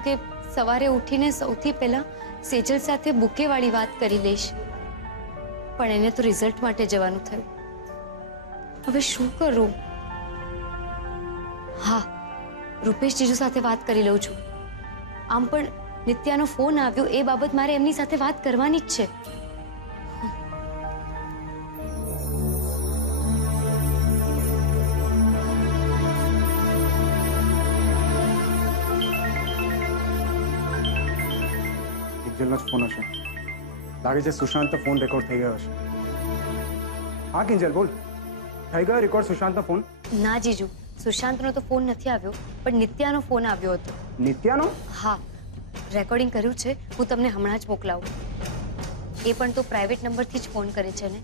હતું કે સવારે ઉઠીને સૌથી પહેલા સેજલ સાથે બુકેવાળી વાત કરી લઈશ, પણ એને તો રિઝલ્ટ માટે જવાનું થયું. હવે શું કરું? હા, રૂપેશ જીજુ સાથે વાત કરી લઉં છું. આમ પણ નિત્યાનો ફોન આવ્યો એ બાબત મારે એમની સાથે વાત કરવાની જ છે. કિંજલનો જ ફોન હશે. લાગે છે સુશાંતનો ફોન રેકોર્ડ થઈ ગયો હશે. હા કિંજલ બોલ, થઈ ગયો રેકોર્ડ સુશાંતનો ફોન? ના જીજુ, સુશાંતનો તો ફોન નથી આવ્યો, પણ નિત્યાનો ફોન આવ્યો હતો. નિત્યાનો? હા, રેકોર્ડિંગ કર્યું છે. હું તમને હમણાં જ મોકલાવું. એ પણ તો પ્રાઇવેટ નંબરથી જ ફોન કરે છે ને,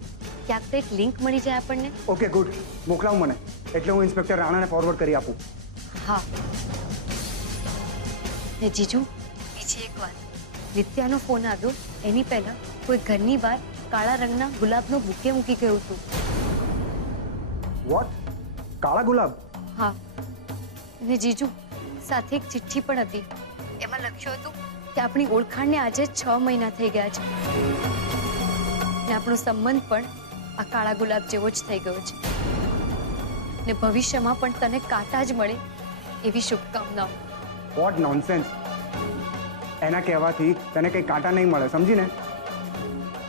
ક્યાંક તો એક લિંક મળી જાય આપણને. ઓકે ગુડ, મોકલાવ મને, એટલે હું ઇન્સ્પેક્ટર રાણાને ફોરવર્ડ કરી આપું. હા. ને જીજુ, બીજી એક વાત, નિત્યાનો ફોન આવ્યો એની પહેલા કોઈ ઘરની બહાર કાળા રંગના ગુલાબનો બુકે મૂકી ગયું હતું. વોટ? કાળા ગુલાબ? હા, ને જીજુ સાથે એક ચિઠ્ઠી પણ હતી. એમાં લખ્યું હતું કે આપણી ઓળખાણને આજે 6 મહિના થઈ ગયા છે ને આપણો સંબંધ પણ આ કાળા ગુલાબ જેવો જ થઈ ગયો છે ને ભવિષ્યમાં પણ તને કાંટા જ મળે એવી શુભકામનાઓ. What nonsense! એના કહેવાથી તને કંઈ કાંટા નહીં મળે, સમજીને?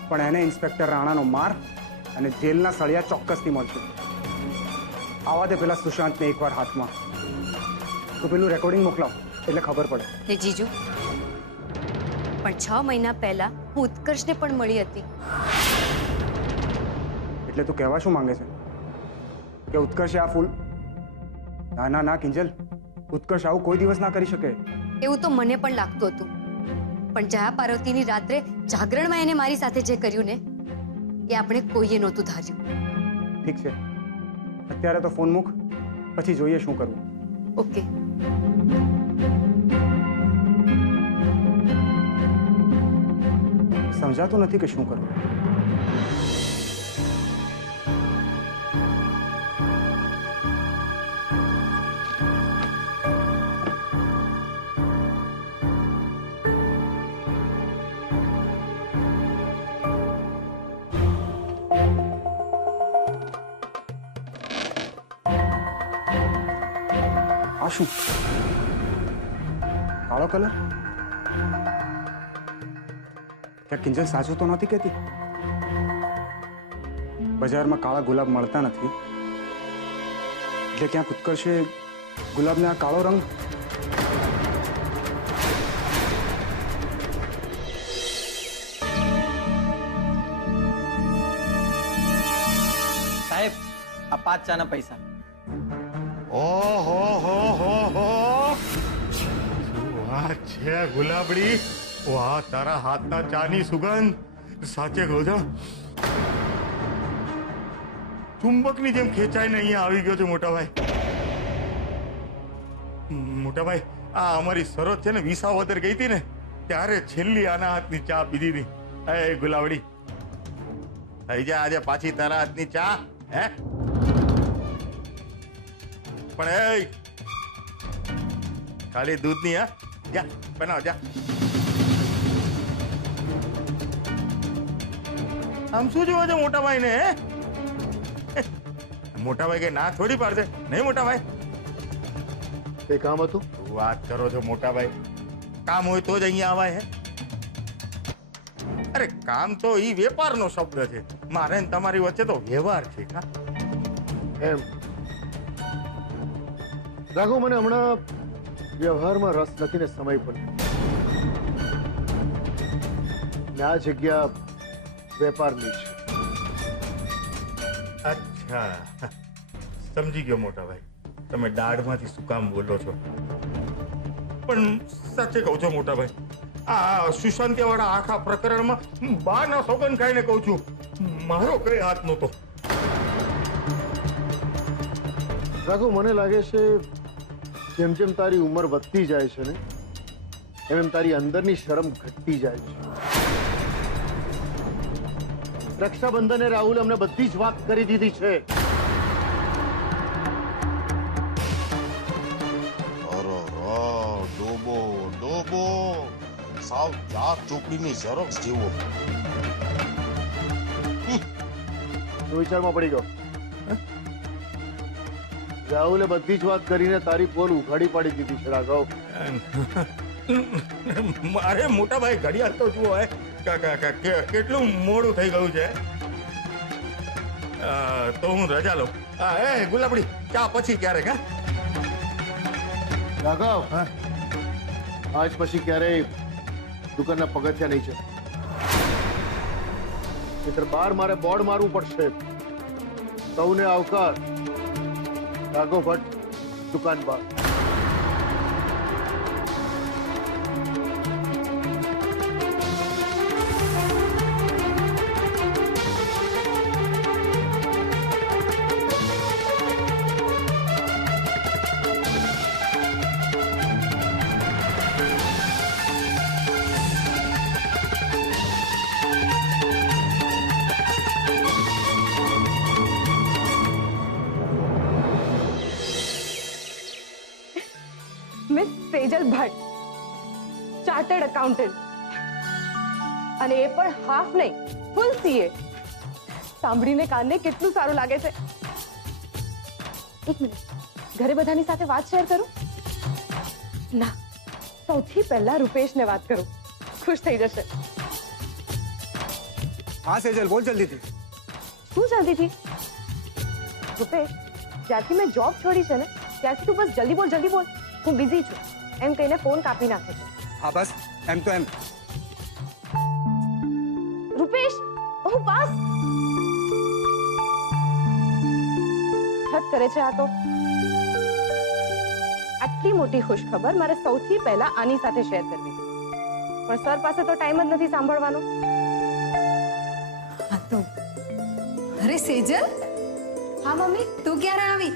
પણ એને ઇન્સ્પેક્ટર રાણાનો માર અને જેલના સળિયા ચોક્કસથી મળશે. આવા દે પેલા સુશાંતને એકવાર હાથમાં. તો પેલું રેકોર્ડિંગ મોકલાવ એટલે ખબર પડે. ને જીજુ, પણ 6 મહિના પહેલા હું ઉત્કર્ષને પણ મળી હતી. એટલે તું કહેવા શું માંગે છે કે ઉત્કર્ષે આ ફૂલ? ના ના ના કિંજલ, ઉત્કર્ષ આવું કોઈ દિવસ ના કરી શકે. એવું તો મને પણ લાગતું હતું, પણ જયા પાર્વતીની રાત્રે જાગરણમાં એને મારી સાથે જે કર્યું ને એ આપણે કોઈએ નહોતું ધાર્યું. ઠીક છે, અત્યારે તો ફોન મૂક, પછી જોઈએ શું કરવું. ઓકે. સમજાતું નથી કે શું કરવું. આ શું? કાળો કલર? ક્યાં કિંજલ સાચું તો નથી કહેતી? બજારમાં કાળા ગુલાબ મળતા નથી, એટલે ક્યાંક ઉત્કર્ષે ગુલાબને આ કાળો રંગ. સાહેબ, આ 5 ચાના પૈસા. ઓહો હો હો હો, વાહ છે ગુલાબડી, વાહ તારા હાથના ચાની સુગંધ. સાચે કહું છું, ચુંબકની જેમ ખેંચાઈને અહીંયા આવી ગયો છે મોટાભાઈ. મોટાભાઈ, આ અમારી શરત છે ને વિસાવદર ગઈ હતી ને ત્યારે છેલ્લી આના હાથની ચા પીધી હતી. એ ગુલાબડી, થઈ જા આજે પાછી તારા હાથની ચા. હે પણ એ ખાલી દૂધની? હા, જા બનાવ જા. આમ શું જોવે છે મોટાભાઈ ને? મોટાભાઈ કે ના થોડી પાડશે. નહીં મોટાભાઈ, એ કામ હતું? વાત કરો છો મોટાભાઈ, કામ હોય તો જ અહીંયા આવાય. હે અરે કામ તો ઈ વેપારનો શબ્દ છે, મારે ને તમારી વચ્ચે તો વ્યવહાર છે. હા એમ રાઘવ, મને હમણાં વ્યવહારમાં રસ નથી ને સમય પણ. આ જગ્યા વેપારની છે. અચ્છા, સમજી ગયો મોટાભાઈ, તમે દાઢમાંથી શું કામ બોલો છો. પણ સાચે કહું છો મોટાભાઈ, આ સુશાંતિવાળા આખા પ્રકરણમાં બાના સોગન ખાઈને કહું છું, મારો કઈ હાથ નહોતો. રાઘવ, મને લાગે છે જેમ જેમ તારી ઉંમર વધતી જાય છે ને એમ એમ તારી અંદરની શરમ ઘટતી જાય છે. રક્ષાબંધને રાહુલ અમને બધી જ વાત કરી દીધી છે. ડોબો ડોબો ડબ્બો સાવ ચાર ચોપડીની ઝેરોક્સ જેવો. તો વિચારમાં પડી ગયો. રાહુલે બધી જ વાત કરીને તારી પોલ ઉઘાડી પાડી દીધી છે રાઘવ. મારે મોટા ભાઈ ઘડિયાળ તો જુઓ કેટલું મોડું થઈ ગયું છે. તો હું રજા લઉં. એ ગુલાબડી ચા પછી ક્યારેક. હા રાઘવ, આજ પછી ક્યારેય દુકાનના પગથિયા નહીં છે. નહીંતર બહાર મારે બોર્ડ મારવું પડશે. સૌને આવકાર. રાઘવ ભટ્ટ, દુકાન બહાર. Miss Sejal Bhatt, chartered accountant, અને એ પણ હાફ નહીં ફૂલ સીએ. સાંભળીને કાનને કેટલું સારું લાગે છે. એક મિનિટ, ઘરે બધાની સાથે વાત શેર કરું? ના, સૌથી પહેલા રૂપેશને વાત કરું. ખુશ થઈ જશે. હા સેજલ, બોલ જલ્દીથી. શું જલ્દીથી? રૂપેશ, જ્યારથી મેં જોબ છોડી છે ને ત્યારથી તું બસ જલ્દી બોલ, જલ્દી બોલ, હું બિઝી છું એમ કહીને ફોન કાપી નાખે છે. હા બસ એમ તો એમ. રૂપેશ, હું પાસ. હદ કરે છે આ તો. આટલી મોટી ખુશખબર મારે સૌથી પહેલા આની સાથે શેર કરવી હતી, પણ સર પાસે તો ટાઈમ જ નથી સાંભળવાનો. હા તો અરે સેજલ, હા મમ્મી, તું ક્યારે આવી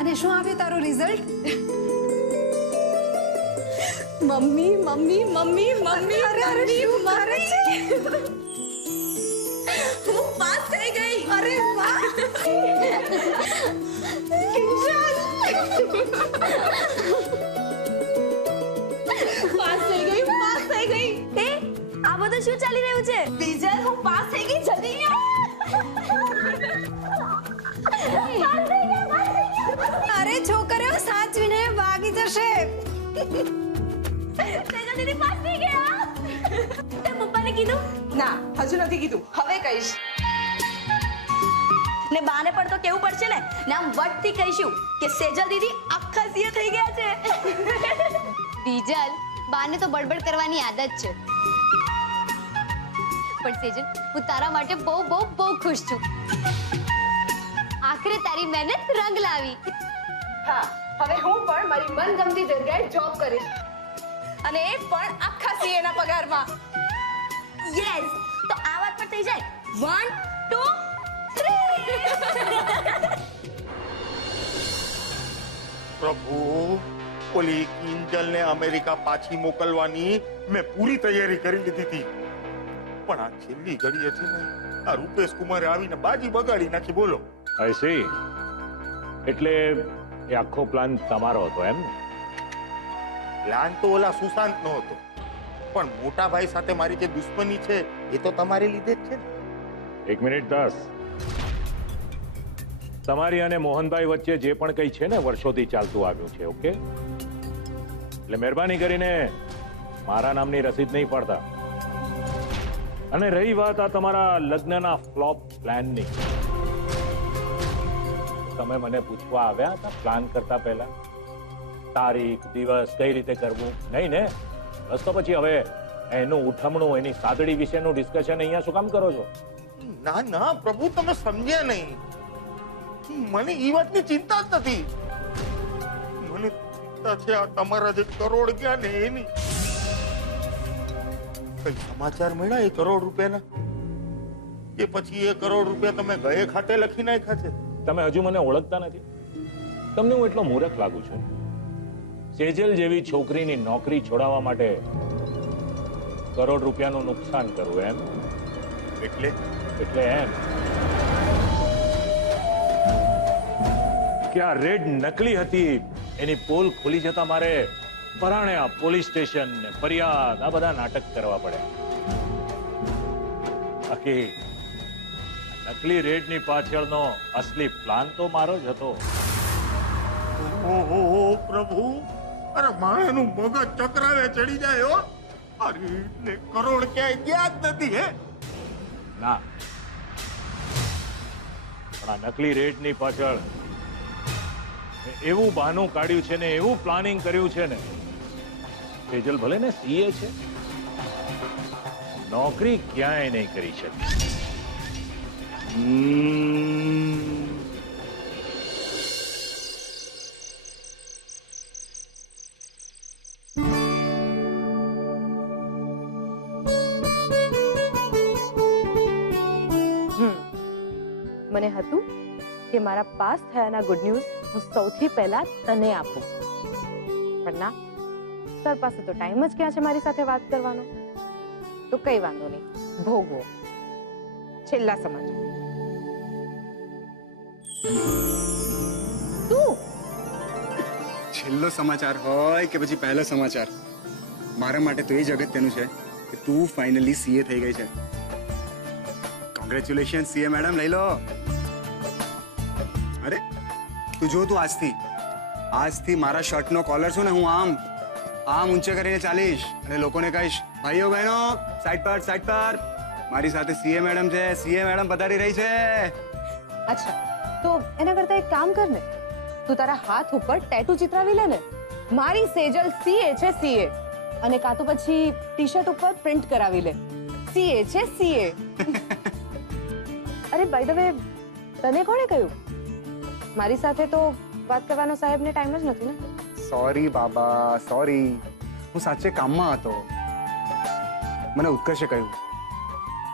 અને શું આવ્યું તારું result? Mummy mummy mummy mummy અરે અરે શું કરે છે? હું પાસ થઈ ગઈ. અરે વાહ પાસ થઈ ગઈ, પાસ થઈ ગઈ. એ આ બધું શું ચાલી રહ્યું છે? બીજલ, હું પાસ થઈ ગઈ. જલ્દી અરે છોકરીઓ સાચવીને ભાગી જશે. સેજલ દીદી પાસ થઈ ગયા. તે પપ્પાને કીધું? ના, હજુ નથી કીધું, હવે કહીશ. ને બાને પણ તો કેવું પડશે ને. નામ વટથી કહીશું કે સેજલ દીદી આખા સીએ થઈ ગયા છે. બીજલ, બાને તો બડબડ કરવાની આદત છે. પણ સેજલ, હું તારા માટે બહુ બહુ બહુ ખુશ છું. આખરે તારી મહેનત રંગ લાવી. હા, હવે હું પણ મારી મનગમતી જગ્યાએ જોબ કરીશ, અને એ પણ આખા સીએ ના પગારમાં. યસ, તો આ વાત પર થઈ જાય. 1 2 3. પ્રભુ, ઓલી કિંજલને અમેરિકા પાછી મોકલવાની મેં પૂરી તૈયારી કરી લીધી હતી, પણ આ છેલ્લી ઘડીએ છે ને આ રૂપેશ કુમારે આવીને બાજી બગાડી નાખી. બોલો. I C. એટલે એ આખો પ્લાન તમારો હતો એમ ને? પ્લાન તો ઓલા સુશાંત નો હતો, પણ મોટા ભાઈ સાથે મારી જે દુશ્મની છે એ તો તમારે લીધે જ છે ને. 1 મિનિટ 10. તમારી અને મોહનભાઈ વચ્ચે જે પણ કંઈ છે ને વર્ષોથી ચાલતું આવ્યું છે, ઓકે? એટલે મહેરબાની કરીને મારા નામની રસીદ નહીં પડતા. અને રહી વાત આ તમારા લગ્નના ફ્લોપ પ્લાનની, તમે મને પૂછવા આવ્યા હતા પ્લાન કરતા પહેલા તારીખ દિવસ કઈ રીતે કરવું? નહીં ને? બસ તો પછી હવે એનું ઉઠમણું, એની સાદડી વિશેનું ડિસ્કશન અહીંયા શું કામ કરો છો? ના ના પ્રભુ, તમે સમજ્યા નહીં. મને એ વાતની ચિંતા જ નથી. મને ચિંતા છે આ તમારા જે કરોડ ગયા ને એની. કઈ સમાચાર મળ્યા એ કરોડ રૂપિયાના? કે પછી એ કરોડ રૂપિયા તમે ગયે ખાતે લખી નાખ્યા છે? તમે હજુ મને ઓળખતા નથી? તમને હું એટલો મૂર્ખ લાગુ છું? સેજલ જેવી છોકરીની નોકરી છોડાવવા માટે કરોડ રૂપિયાનું નુકસાન કરવું એમ? એટલે એમ કે આ રેડ નકલી હતી, એની પોલ ખુલી જતા મારે પરાણે આ પોલીસ સ્ટેશન ને ફરિયાદ આ બધા નાટક કરવા પડ્યા. બાકી નકલી રેડની પાછળનો અસલી પ્લાન તો મારો જ હતો. ઓહો પ્રભુ, અરે માણેનું મગજ ચક્રાવે ચડી જાય હો. અરે એટલે કરોડ ક્યાંય ગયા જ નથી હે. ના, પણ આ નકલી રેડની પાછળ એવું બહાનું કાઢ્યું છે ને એવું પ્લાનિંગ કર્યું છે ને, સેજલ ભલે ને સીએ છે, નોકરી ક્યાંય નહીં કરી શકે. મને હતું કે મારા પાસ થયાના ગુડ ન્યૂઝ હું સૌથી પહેલા તને આપું, પણ ના, સર પાસે તો ટાઈમ જ ક્યાં છે મારી સાથે વાત કરવાનો. તો કઈ વાંધો નહીં, ભોગવો. છેલ્લા સમાચાર. તું છેલ્લો સમાચાર હોય કે પછી પહેલો સમાચાર, મારા માટે તો એ જ અગત્યનું છે કે તું ફાઇનલી સીએ થઈ ગઈ છે. કોંગ્રેચ્યુલેશન સીએ મેડમ, લઈ લો. અરે તું જો, તું આજથી મારા શર્ટનો કોલર છું ને, હું આમ ઊંચે કરીને ચાલીશ અને લોકોને કહીશ, ભાઈઓ બહેનો સાઈડ પર મારી સાથે સીએ મેડમ છે, સીએ મેડમ પધારી રહી છે. અચ્છા, તો એના કરતા એક કામ કર ને, તું તારા હાથ ઉપર ટેટુ ચિતરાવી લે ને, મારી સેજલ સીએ છે સીએ, અને કાં તો પછી ટી-શર્ટ ઉપર પ્રિન્ટ કરાવી લે, સીએ છે સીએ. અરે બાય ધ વે, તને કોણે કહ્યું? મારી સાથે તો વાત કરવાનો સાહેબને ટાઈમ જ નથી ને. સોરી બાબા, સોરી, હું સાચે કામમાં હતો. મને ઉત્કર્ષે કહ્યું,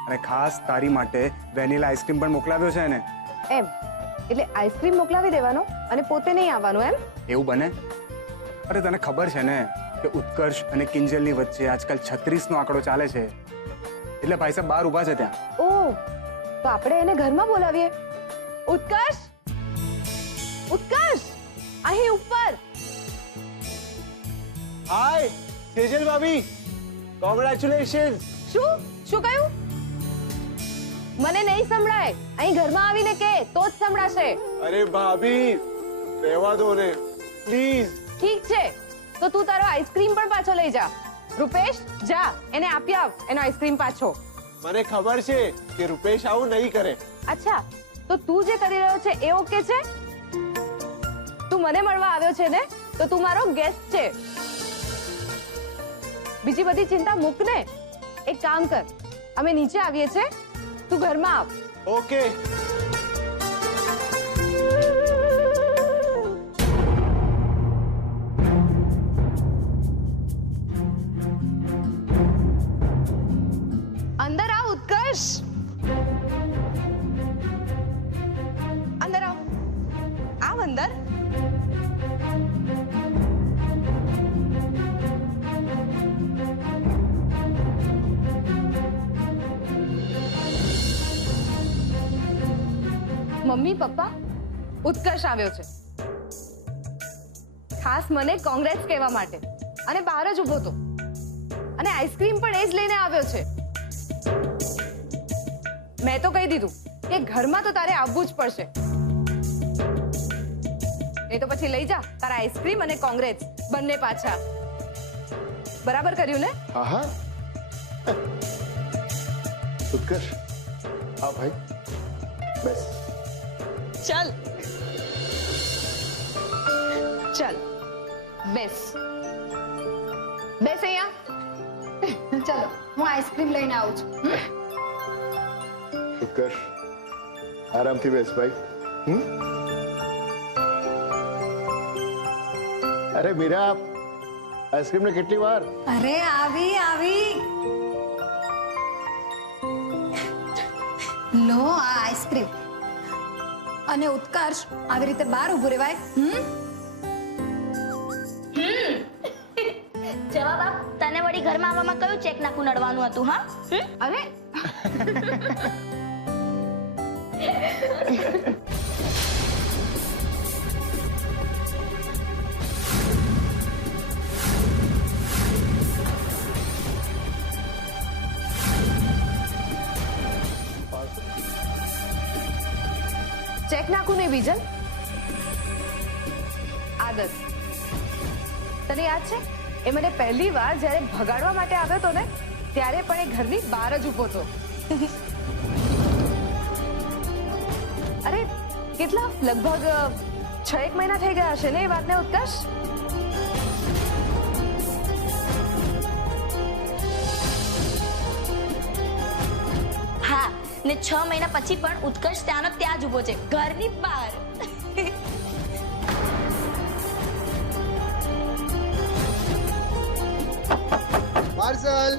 અને ખાસ તારી માટે વેનીલા આઈસ્ક્રીમ પણ મોકલાવ્યો છે ને. એમ એટલે આઈસ્ક્રીમ મોકલાવી દેવાનો અને પોતે નહીં આવવાનું એમ? એવું બને? અરે તને ખબર છે ને કે ઉત્કર્ષ અને કિંજલની વચ્ચે આજકાલ 36 નો આંકડો ચાલે છે, એટલે ભાઈ સાહેબ બહાર ઊભા છે ત્યાં. ઓહ, તો આપણે એને ઘરમાં બોલાવીએ. ઉત્કર્ષ, ઉત્કર્ષ, અહીં ઉપર. હાય સેજલ ભાભી, કોંગ્રેચ્યુલેશન. શું કહ્યું? મને નહીં સંભળાય, અહીં ઘરમાં આવીને કે તો જ સંભળાશે. અરે ભાભી, રહેવા દો ને પ્લીઝ. ઠીક છે, તો તું તારો આઈસ્ક્રીમ પણ પાછો લઈ જા. રૂપેશ, જા એને આપી આવ એનો આઈસ્ક્રીમ પાછો. મને ખબર છે કે રૂપેશ આવું નહીં કરે. અચ્છા, તો તું જે કરી રહ્યો છે એ ઓકે છે? તું મને મળવા આવ્યો છે ને, તો તું મારો ગેસ્ટ છે. બીજી બધી ચિંતા મૂક ને. એક કામ કર, અમે નીચે આવીએ છે, તું ઘરમાં આવ. ઓકે. અંદર આવ ઉત્કર્ષ, અંદર આવ, આવ અંદર. મમ્મી પપ્પા, ઉત્કર્ષ આવ્યો છે ખાસ મને કોંગ્રેસ કહેવા માટે, અને બહાર જ ઊભો હતો, અને આઈસ્ક્રીમ પણ એ જ લઈને આવ્યો છે. મેં તો કહી દીધું કે ઘરમાં તો તારે આવવું જ પડશે, નહીં તો પછી લઈ જા તારા આઈસ્ક્રીમ અને કોંગ્રેસ બંને પાછા. બરાબર કર્યું ને? હા હા. ઉત્કર્ષ, હા ભાઈ, બસ. ચલ ચલ બેસ, બેસ અહીંયા. ચલો, હું આઈસ્ક્રીમ લઈને આવું છું. ઉત્કર્ષ, આરામથી બેસ ભાઈ. અરે મીરા, આઈસ્ક્રીમ ને કેટલી વાર? અરે આવી આવી, લો આ આઈસ્ક્રીમ. અને ઉત્કર્ષ, આવી રીતે બહાર ઊભું રહેવાય? જવાબ આપ, તને વળી ઘરમાં આવવામાં કયું ચેક નાખું નડવાનું હતું? હા, અરે ચેક નાખું ને બીજલ? આદત તને યાદ છે એ મને પહેલી વાર જ્યારે ભગાડવા માટે આવ્યો હતો ને ત્યારે પણ એ ઘરની બહાર જ ઊભો હતો. અરે કેટલા લગભગ 6-1 મહિના થઈ ગયા હશે ને એ વાતને ઉત્કર્ષ? હા, ને 6 મહિના પછી પણ ઉત્કર્ષ ત્યાંનો ત્યાં જ ઊભો છે, ઘરની બહાર. પાર્સલ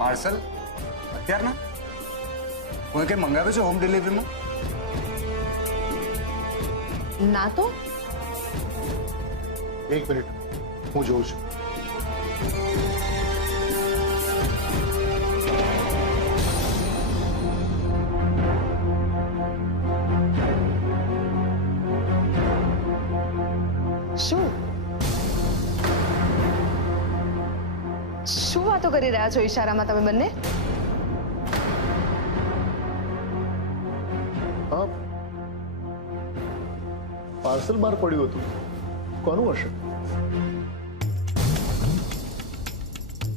પાર્સલ અત્યારના કોઈ કઈ મંગાવ્યું છે હોમ ડિલિવરીમાં? ના તો. એક મિનિટ, હું જોઉં છું. શું વાતો કરી રહ્યા છો ઈશારામાં તમે બંને? પાર્સલ બહાર પડ્યું હતું, કોનું હશે?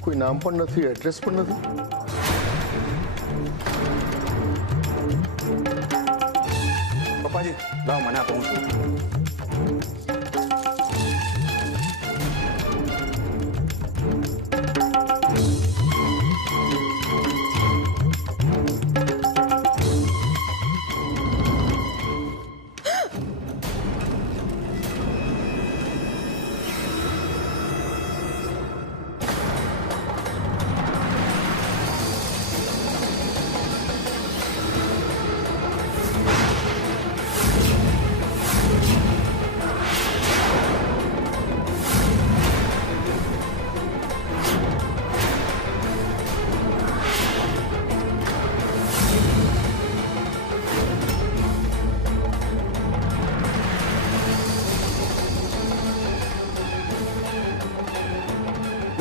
કોઈ નામ પણ નથી, એડ્રેસ પણ નથી. પપ્પાજી લાવો મને આપો, હું છું.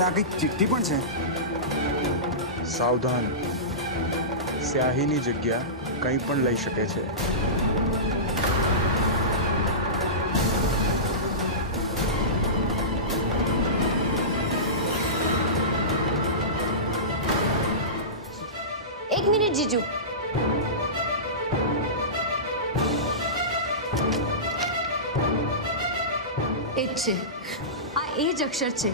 આ કઈ ચિઠ્ઠી પણ છે. સાવધાન, સ્યાહીની જગ્યા કંઈ પણ લઈ શકે છે. એક મિનિટ જીજુ. એ જ છે, આ એ જ અક્ષર છે.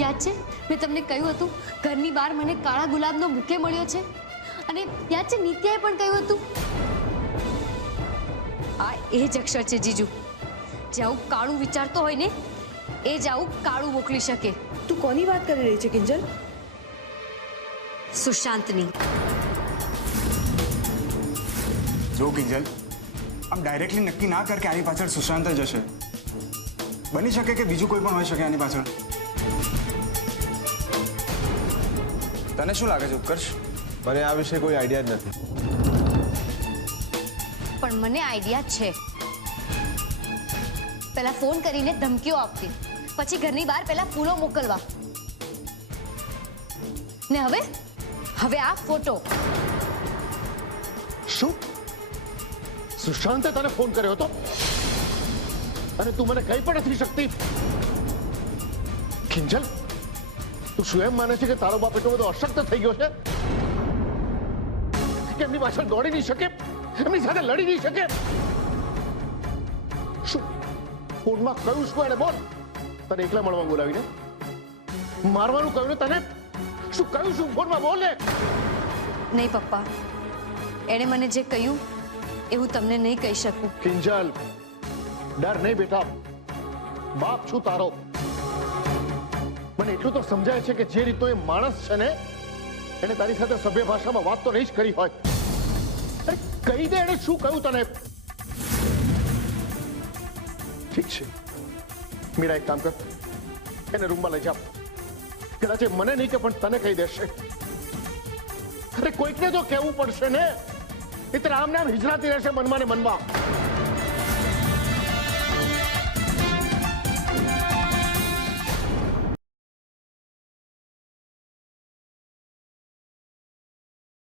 યાદ છે મેં તમને કહ્યું હતું ઘરની બહાર મને કાળા ગુલાબનો બુકે મળ્યો છે, અને યાદ છે નિત્યાએ પણ કહ્યું હતું. આ એ જ અક્ષર છે જીજુ. જે આવું કાળું વિચારતો હોય ને એ જ આવું કાળું મોકલી શકે. તું કોની વાત કરી રહી છે કિંજલ? સુશાંતની. જો કિંજલ, આમ ડાયરેક્ટલી નક્કી ના કર કે આની પાછળ સુશાંત જ હશે. બની શકે કે બીજું કોઈ પણ હોઈ શકે આની પાછળ. તને શું લાગે છે ઉત્કર્ષ? મને આ વિશે કોઈ આઈડિયા જ નથી. પણ મને આઈડિયા છે. પહેલા ફોન કરીને ધમકીઓ આપતી, પછી ઘરની બહાર પહેલા ફૂલો મોકલવા, ને હવે આ ફોટો. શું? સુશાંતે તને ફોન કર્યો હતો અને તું મને કઈ પણ નથી શકતી? કિંજલ, તું શું એમ માને છે કે તારો બાપ એટલો બધો અશક્ત થઈ ગયો છે કે એમની પાછળ દોડી નહીં શકે, એમની સાથે લડી નહીં શકે? શું ફોનમાં કહ્યું શું એને? બોલ. તને એકલા મળવા બોલાવીને મારવાનું કહ્યું ને તને? શું કહ્યું શું ફોનમાં? બોલ ને. નહીં પપ્પા, એણે મને જે કહ્યું એવું તમને નહીં કહી શકું. કિંજલ, ડર નહીં બેટા, બાપ છું તારો. મને એટલું તો સમજાય છે કે જે રીતનો એ માણસ છે ને એને તારી સાથે સભ્ય ભાષામાં વાત તો નહીં જ કરી હોય. અરે કહી દે એને શું કહ્યું તને. ઠીક છે મીરા, એક કામ કર, એને રૂમમાં લઈ જા. કદાચ મને નહીં કે પણ તને કહી દેશે. અરે કોઈકને તો કહેવું પડશે ને. એ આમ નામ હિજરાતી રહેશે મનમાં ને મનમાં.